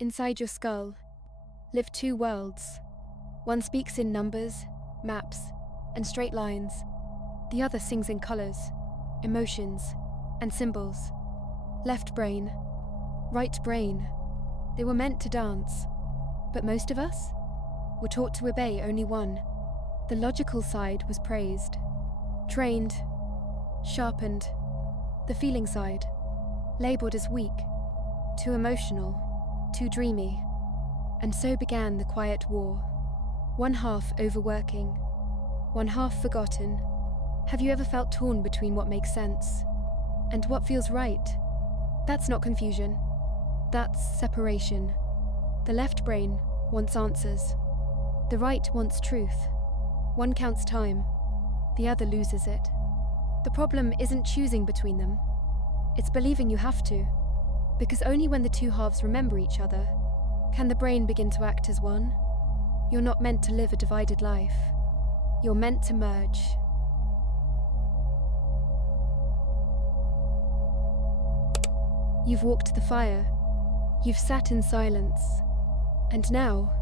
Inside your skull live two worlds. One speaks in numbers, maps, and straight lines. The other sings in colors, emotions, and symbols. Left brain, right brain. They were meant to dance, but most of us were taught to obey only one. The logical side was praised, trained, sharpened. The feeling side, labeled as weak, too emotional, too dreamy. And so began the quiet war. One half overworking, one half forgotten. Have you ever felt torn between what makes sense and what feels right? That's not confusion. That's separation. The left brain wants answers. The right wants truth. One counts time, the other loses it. The problem isn't choosing between them. It's believing you have to, because only when the two halves remember each other can the brain begin to act as one. You're not meant to live a divided life. You're meant to merge. You've walked the fire. You've sat in silence. And now,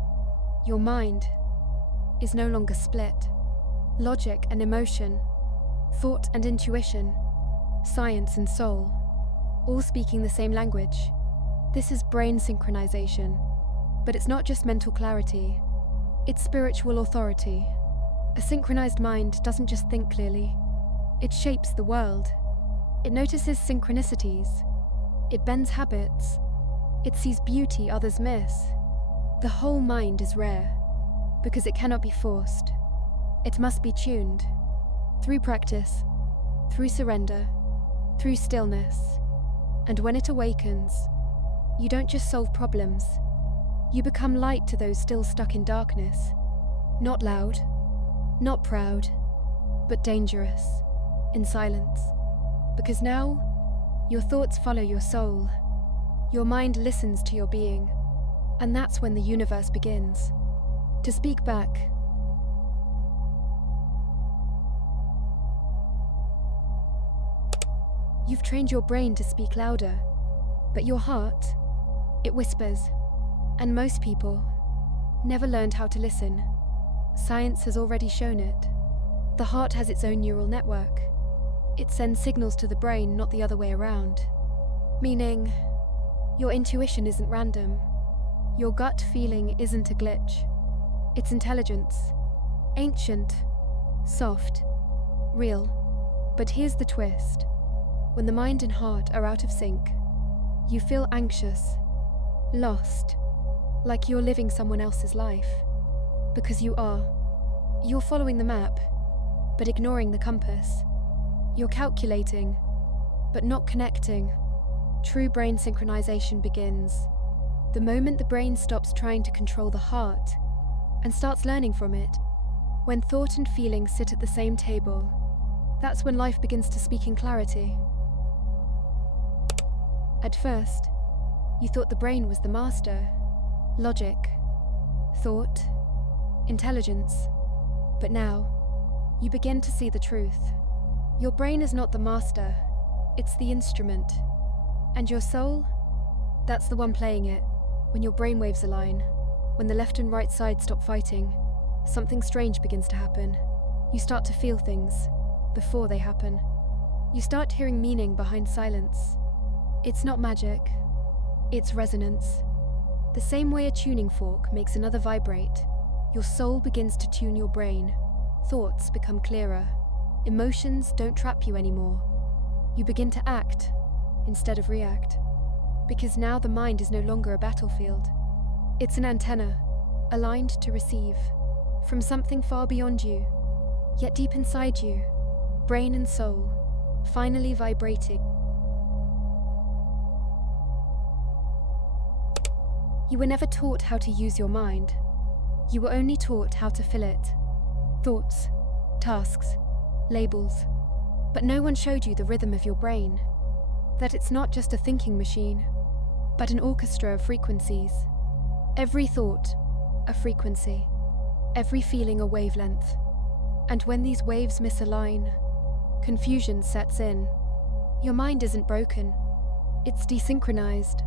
your mind is no longer split. Logic and emotion, thought and intuition, science and soul, all speaking the same language. This is brain synchronization. But it's not just mental clarity, it's spiritual authority. A synchronized mind doesn't just think clearly, it shapes the world. It notices synchronicities, it bends habits, it sees beauty others miss. The whole mind is rare, because it cannot be forced. It must be tuned, through practice, through surrender, through stillness. And when it awakens, you don't just solve problems, you become light to those still stuck in darkness. Not loud, not proud, but dangerous, in silence. Because now, your thoughts follow your soul. Your mind listens to your being. And that's when the universe begins to speak back. You've trained your brain to speak louder, but your heart, it whispers. And most people never learned how to listen. Science has already shown it. The heart has its own neural network. It sends signals to the brain, not the other way around. Meaning, your intuition isn't random. Your gut feeling isn't a glitch. It's intelligence. Ancient, soft, real. But here's the twist. When the mind and heart are out of sync, you feel anxious, lost, like you're living someone else's life. Because you are. You're following the map, but ignoring the compass. You're calculating, but not connecting. True brain synchronization begins the moment the brain stops trying to control the heart and starts learning from it. When thought and feeling sit at the same table, that's when life begins to speak in clarity. At first, you thought the brain was the master. Logic, thought, intelligence. But now, you begin to see the truth. Your brain is not the master, it's the instrument. And your soul? That's the one playing it. When your brainwaves align, when the left and right side stop fighting, something strange begins to happen. You start to feel things before they happen. You start hearing meaning behind silence. It's not magic, it's resonance. The same way a tuning fork makes another vibrate, your soul begins to tune your brain. Thoughts become clearer. Emotions don't trap you anymore. You begin to act instead of react. Because now the mind is no longer a battlefield. It's an antenna, aligned to receive, from something far beyond you, yet deep inside you, brain and soul, finally vibrating. You were never taught how to use your mind. You were only taught how to fill it. Thoughts, tasks, labels. But no one showed you the rhythm of your brain. That it's not just a thinking machine, but an orchestra of frequencies. Every thought, a frequency. Every feeling, a wavelength. And when these waves misalign, confusion sets in. Your mind isn't broken. It's desynchronized.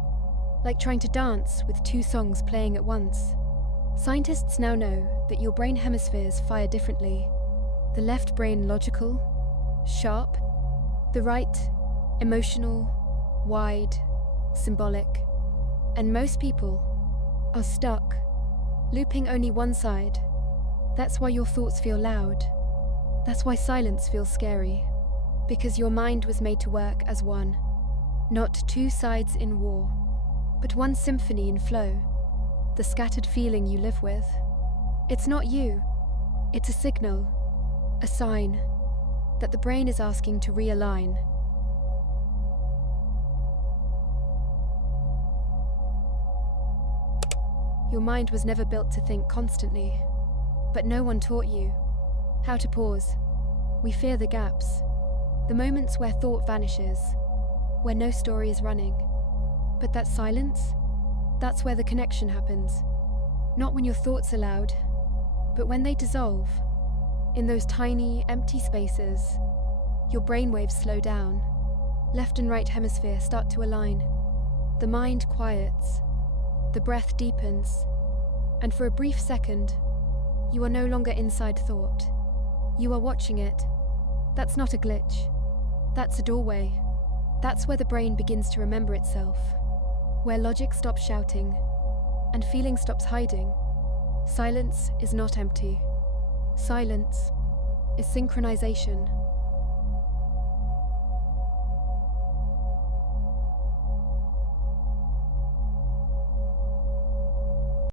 like trying to dance with two songs playing at once. Scientists now know that your brain hemispheres fire differently. The left brain logical, sharp, the right emotional, wide, symbolic. And most people are stuck, looping only one side. That's why your thoughts feel loud. That's why silence feels scary. Because your mind was made to work as one. Not two sides in war, but one symphony in flow. The scattered feeling you live with. It's not you. It's a signal, a sign, that the brain is asking to realign. Your mind was never built to think constantly, but no one taught you how to pause. We fear the gaps, the moments where thought vanishes, where no story is running. But that silence, that's where the connection happens. Not when your thoughts are loud, but when they dissolve. In those tiny, empty spaces, your brainwaves slow down. Left and right hemisphere start to align. The mind quiets. The breath deepens. And for a brief second, you are no longer inside thought. You are watching it. That's not a glitch. That's a doorway. That's where the brain begins to remember itself. Where logic stops shouting and feeling stops hiding. Silence is not empty. Silence is synchronization.